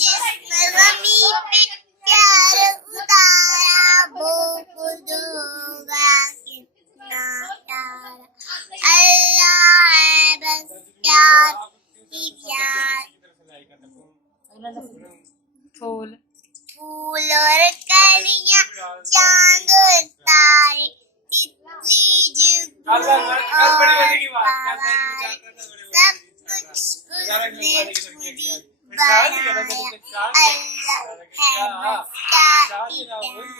जिसने ज़मीं पे प्यार उतारा वो खुद होगा कितना प्यारा। अल्लाह है बस प्यार ही प्यार। फूल फूल और कलियां चांद और तारे तितली जुगनू और पवाए सब कुछ उसने खुद ही बनाया। अल्लाह है बस प्यार ही प्यार।